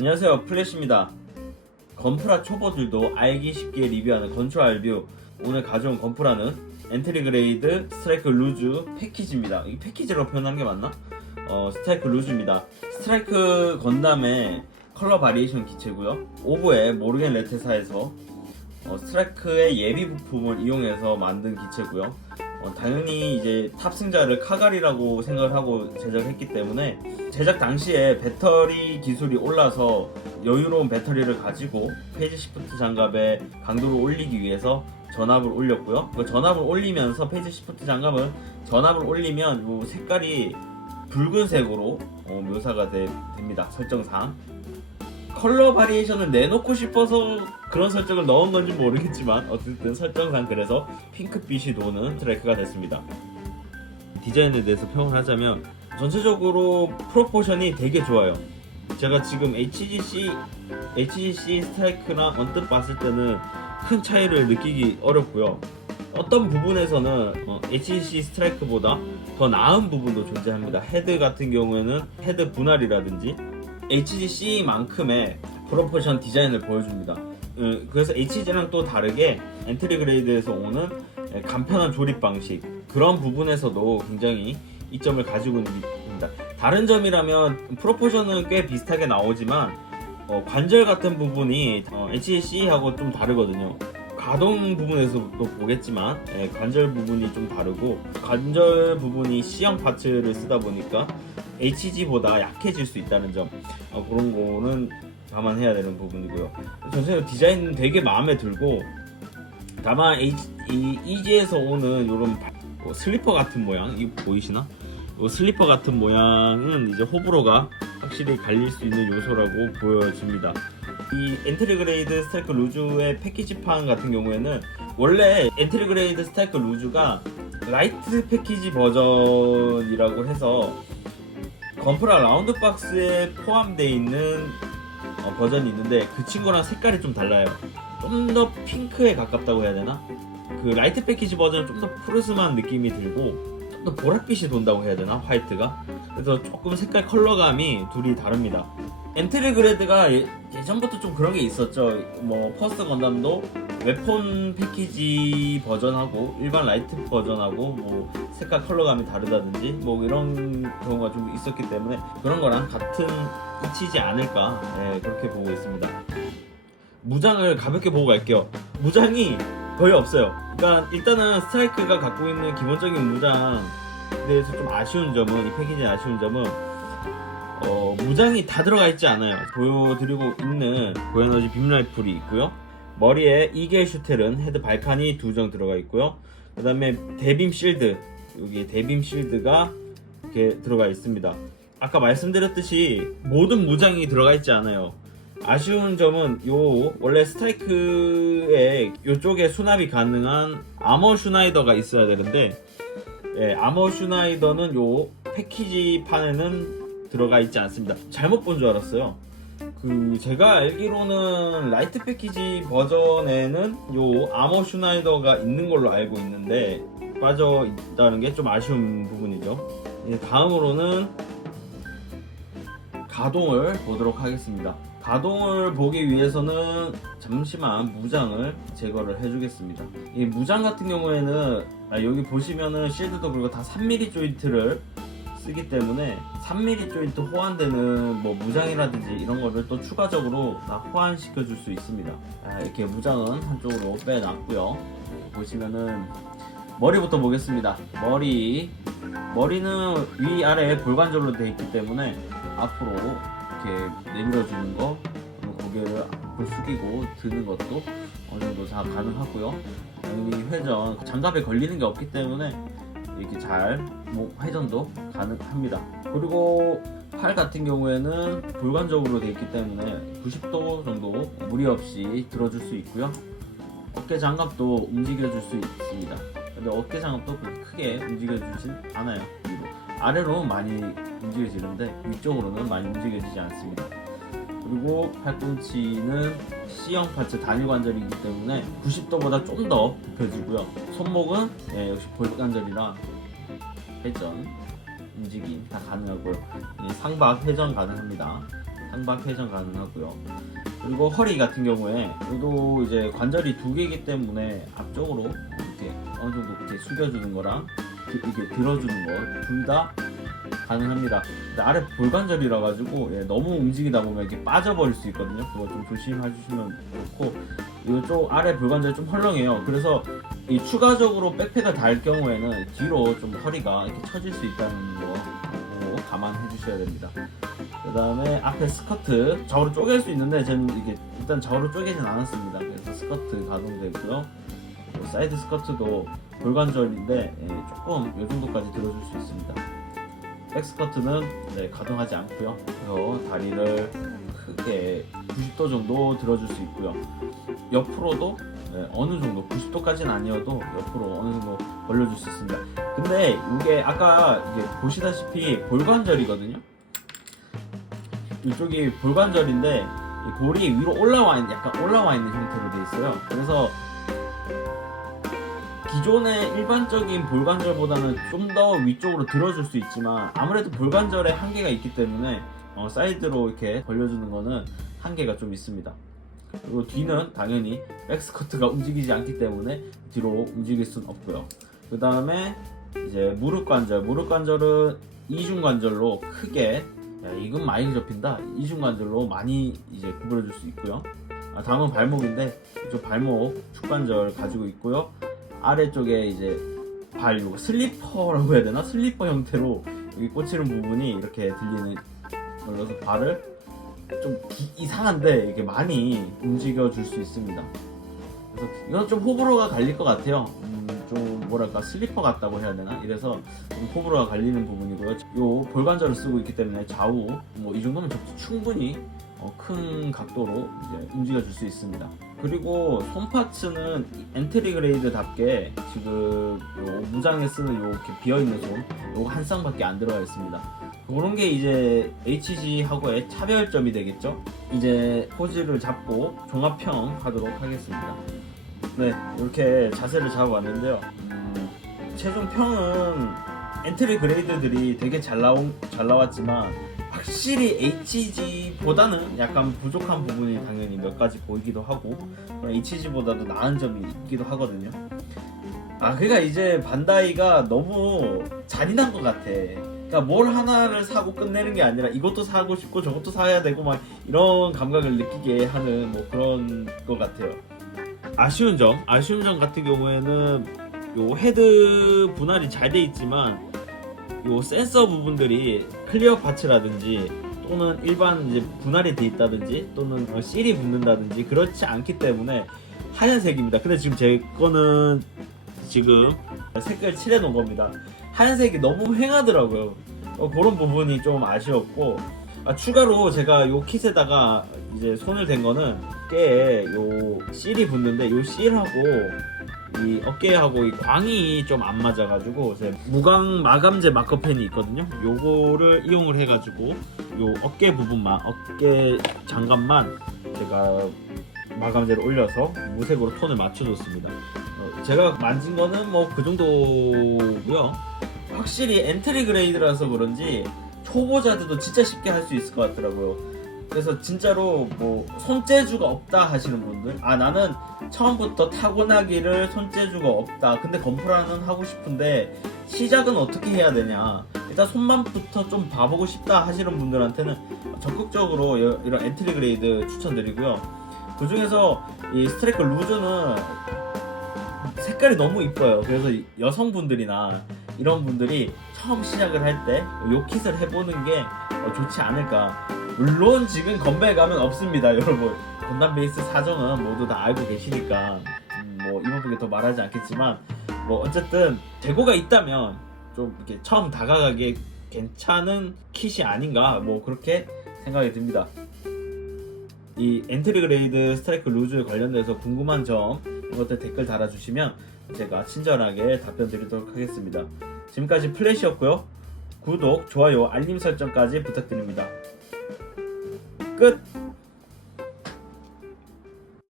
안녕하세요, 플래시입니다. 건프라 초보들도 알기 쉽게 리뷰하는 건축 알뷰. 오늘 가져온 건프라는 엔트리 그레이드 스트라이크 루즈 패키지입니다. 이 패키지라고 표현한 게 맞나? 스트라이크 루즈입니다. 스트라이크 건담의 컬러 바리에이션 기체고요. 오브의 모르겐 레테사에서 스트라이크의 예비 부품을 이용해서 만든 기체고요. 당연히 이제 탑승자를 카갈이라고 생각을 하고 제작했기 때문에 제작 당시에 배터리 기술이 올라서 여유로운 배터리를 가지고 페이지 시프트 장갑의 강도를 올리기 위해서 전압을 올렸고요. 그 전압을 올리면서 페이지 시프트 장갑은 전압을 올리면 이 색깔이 붉은색으로 묘사가 됩니다. 설정상. 컬러 바리에이션을 내놓고 싶어서 그런 설정을 넣은 건지 모르겠지만 어쨌든 설정상 그래서 핑크빛이 도는 트래크가 됐습니다. 디자인에 대해서 평을 하자면 전체적으로 프로포션이 되게 좋아요. 제가 지금 HGC 스트라이크랑 언뜻 봤을 때는 큰 차이를 느끼기 어렵고요. 어떤 부분에서는 HGC 스트라이크보다 더 나은 부분도 존재합니다. 헤드 같은 경우에는 헤드 분할이라든지 HGC만큼의 프로포션 디자인을 보여줍니다. 그래서 HG랑 또 다르게 엔트리 그레이드에서 오는 간편한 조립 방식, 그런 부분에서도 굉장히 이점을 가지고 있습니다. 다른 점이라면 프로포션은 꽤 비슷하게 나오지만 관절 같은 부분이 HGC하고 좀 다르거든요. 가동 부분에서도 보겠지만 관절 부분이 좀 다르고, 관절 부분이 C형 파츠를 쓰다 보니까 HG보다 약해질 수 있다는 점, 그런 거는 감안해야 되는 부분이고요. 전체적으로 디자인은 되게 마음에 들고, 다만 EG에서 오는 이런 슬리퍼 같은 모양, 이거 보이시나? 슬리퍼 같은 모양은 이제 호불호가 확실히 갈릴 수 있는 요소라고 보여집니다. 이 엔트리 그레이드 스트라이크 루즈의 패키지판 같은 경우에는 원래 엔트리 그레이드 스트라이크 루즈가 라이트 패키지 버전이라고 해서 건프라 라운드 박스에 포함되어 있는 버전이 있는데, 그 친구랑 색깔이 좀 달라요. 좀 더 핑크에 가깝다고 해야 되나? 그 라이트 패키지 버전은 좀 더 푸르스한 느낌이 들고 좀 더 보랏빛이 돈다고 해야 되나? 화이트가. 그래서 조금 색깔 컬러감이 둘이 다릅니다. 엔트리 그레이드가 예전부터 좀 그런 게 있었죠. 뭐 퍼스트 건담도 웨폰 패키지 버전하고 일반 라이트 버전하고 뭐 색깔 컬러감이 다르다든지 뭐 이런 경우가 좀 있었기 때문에 그런 거랑 같은 이치지 않을까, 그렇게 보고 있습니다. 무장을 가볍게 보고 갈게요. 무장이 거의 없어요. 그러니까 일단은 스트라이크가 갖고 있는 기본적인 무장에 대해서 좀 아쉬운 점은, 이 패키지의 아쉬운 점은 무장이 다 들어가 있지 않아요. 보여드리고 있는 고에너지 빔 라이플이 있고요. 머리에 이겔 슈텔은 헤드 발칸이 2정 들어가 있고요. 그 다음에 대빔 실드, 여기 대빔 실드가 이렇게 들어가 있습니다. 아까 말씀드렸듯이 모든 무장이 들어가 있지 않아요. 아쉬운 점은 원래 스트라이크에 요쪽에 수납이 가능한 아머 슈나이더가 있어야 되는데, 아머 슈나이더는 요 패키지 판에는 들어가 있지 않습니다. 잘못 본 줄 알았어요. 제가 알기로는 라이트 패키지 버전에는 요 아머 슈나이더가 있는 걸로 알고 있는데 빠져 있다는 게 좀 아쉬운 부분이죠. 다음으로는 가동을 보도록 하겠습니다. 가동을 보기 위해서는 잠시만 무장을 제거를 해주겠습니다. 이 무장 같은 경우에는 여기 보시면은 실드도 그리고 다 3mm 조인트를 쓰기 때문에 3mm 조인트 호환되는 뭐 무장이라든지 이런 거를 또 추가적으로 다 호환시켜 줄 수 있습니다. 이렇게 무장은 한쪽으로 빼놨고요. 보시면은 머리부터 보겠습니다. 머리는 위아래 골관절로 되어 있기 때문에 앞으로 이렇게 내밀어 주는 거, 고개를 앞으로 숙이고 드는 것도 어느 정도 다 가능하고요. 당연히 회전, 장갑에 걸리는 게 없기 때문에 이렇게 잘 회전도 가능합니다. 그리고 팔 같은 경우에는 골관적으로 되어 있기 때문에 90도 정도 무리 없이 들어줄 수 있고요. 어깨 장갑도 움직여줄 수 있습니다. 근데 어깨 장갑도 그렇게 크게 움직여주진 않아요. 아래로 많이 움직여지는데 위쪽으로는 많이 움직여지지 않습니다. 그리고 팔꿈치는 C형 파츠 단일 관절이기 때문에 90도보다 좀 더 굽혀지고요. 손목은 역시 볼관절이라 회전, 움직임 다 가능하고요. 상박 회전 가능합니다. 상박 회전 가능하고요. 그리고 허리 같은 경우에 또 이제 관절이 두 개이기 때문에 앞쪽으로 이렇게 어느 정도 이렇게 숙여주는 거랑 이렇게 들어주는 거 둘 다 가능합니다. 근데 아래 볼관절이라 가지고 너무 움직이다 보면 이렇게 빠져버릴 수 있거든요. 그거 좀 조심해 주시면 좋고, 이쪽 아래 볼관절이 좀 헐렁해요. 그래서 이 추가적으로 백팩을 달 경우에는 뒤로 좀 허리가 이렇게 처질 수 있다는 거 감안해 주셔야 됩니다. 그 다음에 앞에 스커트 좌우로 쪼갤 수 있는데 저는 이게 일단 좌우로 쪼개진 않았습니다. 그래서 스커트 가동되고요. 사이드 스커트도 볼관절인데 조금 이 정도까지 들어줄 수 있습니다. 백 스커트는 가동하지 않고요. 그래서 다리를 크게 90도 정도 들어줄 수 있고요. 옆으로도 어느 정도 90도까지는 아니어도 옆으로 어느 정도 벌려줄 수 있습니다. 근데 이게 아까 이게 보시다시피 볼관절이거든요. 이쪽이 볼관절인데 이 볼이 위로 약간 올라와 있는 형태로 되어 있어요. 그래서 기존의 일반적인 볼관절보다는 좀 더 위쪽으로 들어줄 수 있지만 아무래도 볼관절에 한계가 있기 때문에 사이드로 이렇게 벌려주는 거는 한계가 좀 있습니다. 그리고 뒤는 당연히 백스커트가 움직이지 않기 때문에 뒤로 움직일 수는 없고요. 그 다음에 이제 무릎관절은 이중관절로 크게, 이건 많이 접힌다, 이중관절로 많이 이제 구부려줄 수 있고요. 다음은 발목인데 이쪽 발목 축관절 가지고 있고요. 아래쪽에 이제 이거 슬리퍼라고 해야 되나? 슬리퍼 형태로 여기 꽂히는 부분이 이렇게 들리는 걸로서 발을 좀 이상한데 이렇게 많이 움직여 줄 수 있습니다. 그래서 이건 좀 호불호가 갈릴 것 같아요. 좀 뭐랄까 슬리퍼 같다고 해야 되나? 이래서 좀 호불호가 갈리는 부분이고요. 요 볼관절을 쓰고 있기 때문에 좌우 뭐 이 정도면 충분히 큰 각도로 이제 움직여 줄 수 있습니다. 그리고 손 파츠는 엔트리 그레이드답게 지금 요 무장에 쓰는 요 이렇게 비어있는 손 요거 한 쌍밖에 안 들어가 있습니다. 그런 게 이제 HG하고의 차별점이 되겠죠. 이제 포즈를 잡고 종합평 하도록 하겠습니다. 네, 이렇게 자세를 잡아왔는데요. 최종 평은 엔트리 그레이드들이 되게 잘 나왔지만 확실히 HG보다는 약간 부족한 부분이 당연히 몇 가지 보이기도 하고 HG보다도 나은 점이 있기도 하거든요. 그러니까 이제 반다이가 너무 잔인한 것 같아. 그러니까 뭘 하나를 사고 끝내는 게 아니라 이것도 사고 싶고 저것도 사야 되고 막 이런 감각을 느끼게 하는 뭐 그런 것 같아요. 아쉬운 점 같은 경우에는 요 헤드 분할이 잘 돼 있지만 요 센서 부분들이 클리어 파츠라든지 또는 일반 이제 분할이 돼 있다든지 또는 실이 붙는다든지 그렇지 않기 때문에 하얀색입니다. 근데 지금 제 거는 지금 색깔 칠해 놓은 겁니다. 하얀색이 너무 휑하더라고요. 그런 부분이 좀 아쉬웠고, 추가로 제가 요 킷에다가 이제 손을 댄 거는 어깨에 요 실이 붙는데 요 실하고 이 어깨하고 이 광이 좀 안 맞아가지고 무광 마감재 마커펜이 있거든요. 요거를 이용을 해가지고 요 어깨 부분만, 어깨 장갑만 제가 마감재를 올려서 무색으로 톤을 맞춰줬습니다. 제가 만진 거는 뭐 그 정도고요. 확실히 엔트리 그레이드라서 그런지 초보자들도 진짜 쉽게 할 수 있을 것 같더라고요. 그래서 진짜로 뭐 손재주가 없다 하시는 분들, 나는 처음부터 타고나기를 손재주가 없다, 근데 건프라는 하고 싶은데 시작은 어떻게 해야 되냐, 일단 손만부터 좀 봐보고 싶다 하시는 분들한테는 적극적으로 이런 엔트리 그레이드 추천드리고요. 그 중에서 이 스트라이크 루즈는 색깔이 너무 이뻐요. 그래서 여성분들이나 이런 분들이 처음 시작을 할 때 요 킷을 해보는 게 좋지 않을까. 물론 지금 건배 가면 없습니다, 여러분. 건담 베이스 사정은 모두 다 알고 계시니까 뭐 이 부분에 더 말하지 않겠지만, 뭐 어쨌든 재고가 있다면 좀 이렇게 처음 다가가기에 괜찮은 킷이 아닌가, 뭐 그렇게 생각이 듭니다. 이 엔트리 그레이드 스트라이크 루즈 관련돼서 궁금한 점 이것들 댓글 달아주시면 제가 친절하게 답변 드리도록 하겠습니다. 지금까지 플래시였고요. 구독, 좋아요, 알림 설정까지 부탁드립니다. 끝!